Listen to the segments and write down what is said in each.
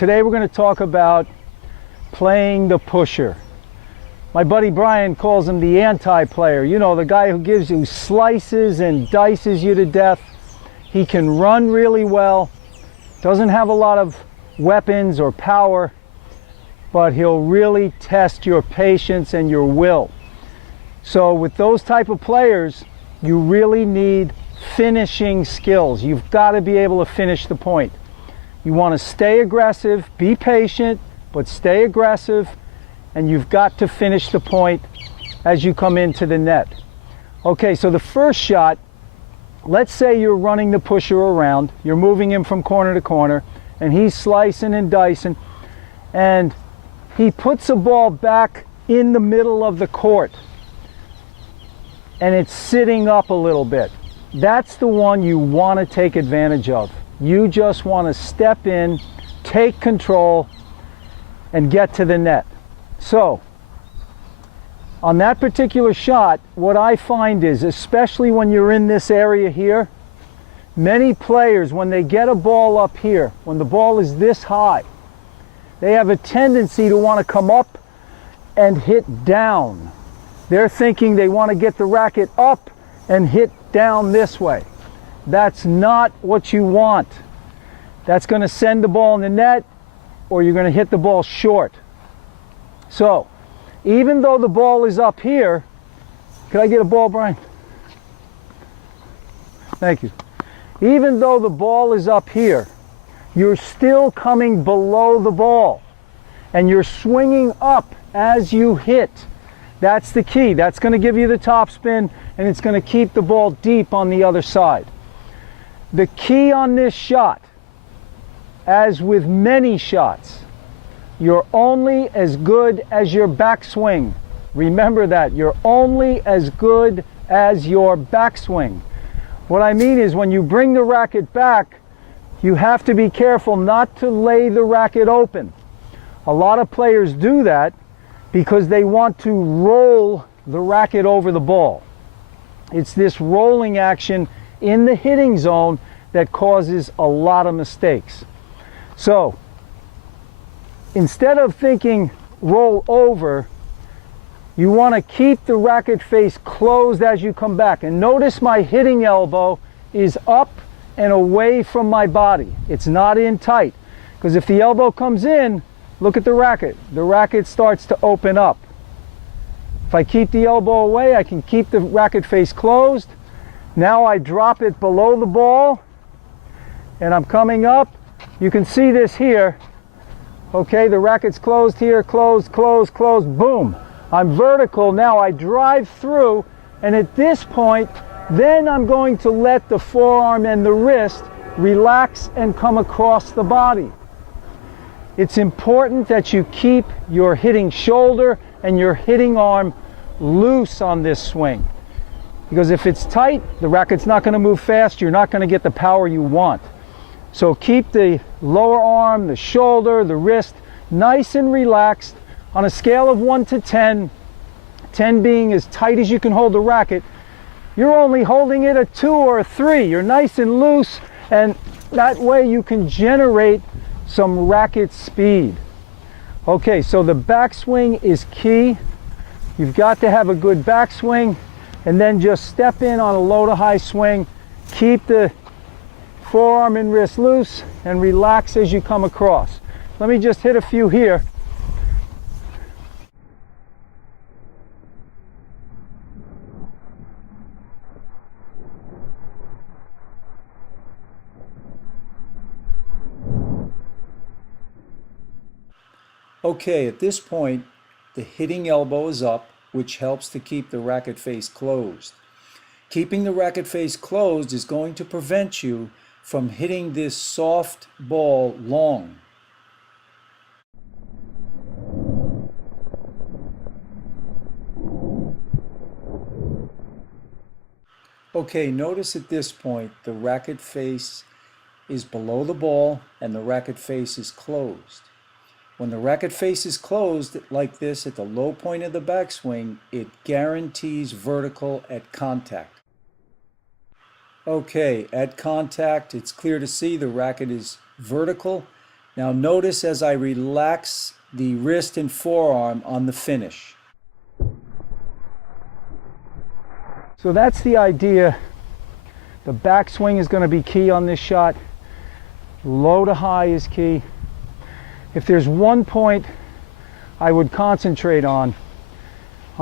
Today we're going to talk about playing the pusher. My buddy Brian calls him the anti-player. You know, the guy who gives you slices and dices you to death. He can run really well, doesn't have a lot of weapons or power, but he'll really test your patience and your will. So with those type of players, you really need finishing skills. You've got to be able to finish the point. You want to stay aggressive, be patient, but stay aggressive, and you've got to finish the point as you come into the net. Okay, so the first shot, let's say you're running the pusher around, you're moving him from corner to corner, and he's slicing and dicing, and he puts a ball back in the middle of the court, and it's sitting up a little bit. That's the one you want to take advantage of. You just want to step in, take control, and get to the net. So, on that particular shot, what I find is, especially when you're in this area here, many players, when they get a ball up here, when the ball is this high, they have a tendency to want to come up and hit down. They're thinking they want to get the racket up and hit down this way. That's not what you want. That's going to send the ball in the net, or you're going to hit the ball short. So, even though the ball is up here, can I get a ball, Brian? Thank you. Even though the ball is up here, you're still coming below the ball, and you're swinging up as you hit. That's the key. That's going to give you the top spin, and it's going to keep the ball deep on the other side. The key on this shot, as with many shots, you're only as good as your backswing. Remember that. You're only as good as your backswing. What I mean is, when you bring the racket back, you have to be careful not to lay the racket open. A lot of players do that because they want to roll the racket over the ball. It's this rolling action in the hitting zone that causes a lot of mistakes. So, instead of thinking roll over, you want to keep the racket face closed as you come back. And notice my hitting elbow is up and away from my body. It's not in tight. Because if the elbow comes in, look at the racket. The racket starts to open up. If I keep the elbow away, I can keep the racket face closed. Now I drop it below the ball, and I'm coming up. You can see this here. Okay, the racket's closed here, closed, closed, closed, boom. I'm vertical, now I drive through, and at this point, then I'm going to let the forearm and the wrist relax and come across the body. It's important that you keep your hitting shoulder and your hitting arm loose on this swing. Because if it's tight, the racket's not going to move fast, you're not going to get the power you want. So keep the lower arm, the shoulder, the wrist nice and relaxed on a scale of 1 to 10, 10 being as tight as you can hold the racket. You're only holding it a 2 or a 3. You're nice and loose, and that way you can generate some racket speed. Okay, so the backswing is key. You've got to have a good backswing, and then just step in on a low to high swing. Keep the forearm and wrist loose and relax as you come across. Let me just hit a few here. Okay, at this point, the hitting elbow is up, which helps to keep the racket face closed. Keeping the racket face closed is going to prevent you from hitting this soft ball long. Okay, notice at this point the racket face is below the ball and the racket face is closed. When the racket face is closed like this at the low point of the backswing, it guarantees vertical at contact. Okay, at contact, it's clear to see the racket is vertical Now notice as I relax the wrist and forearm on the finish. So that's the idea. The backswing is going to be key on this shot. Low to high is key. If there's one point I would concentrate on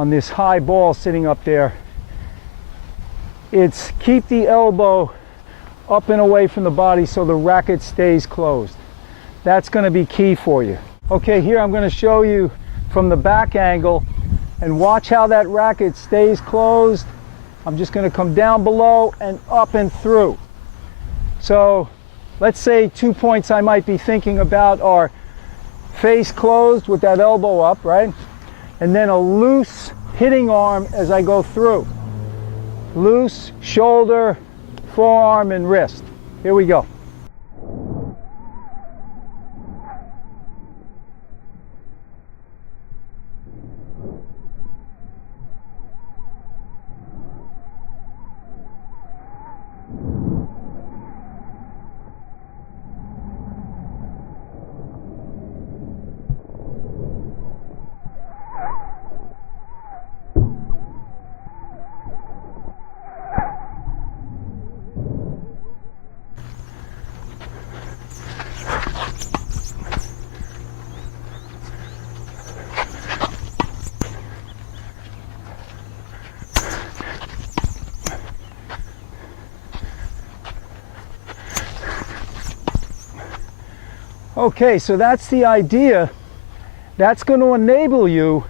this high ball sitting up there, it's keep the elbow up and away from the body so the racket stays closed. That's going to be key for you. Okay, here I'm going to show you from the back angle, and watch how that racket stays closed. I'm just going to come down below and up and through. So let's say 2 points I might be thinking about are face closed with that elbow up, right? And then a loose hitting arm as I go through. Loose shoulder, forearm, and wrist. Here we go. Okay, so that's the idea. That's going to enable you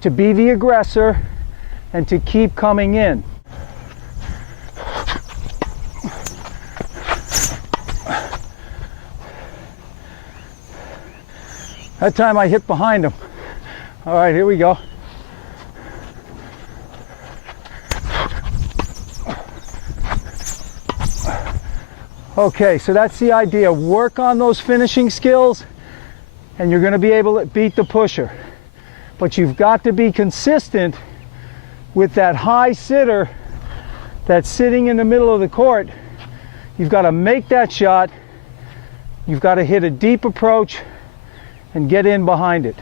to be the aggressor and to keep coming in. That time I hit behind him. All right, here we go. Okay, so that's the idea. Work on those finishing skills and you're going to be able to beat the pusher. But you've got to be consistent with that high sitter that's sitting in the middle of the court. You've got to make that shot. You've got to hit a deep approach and get in behind it.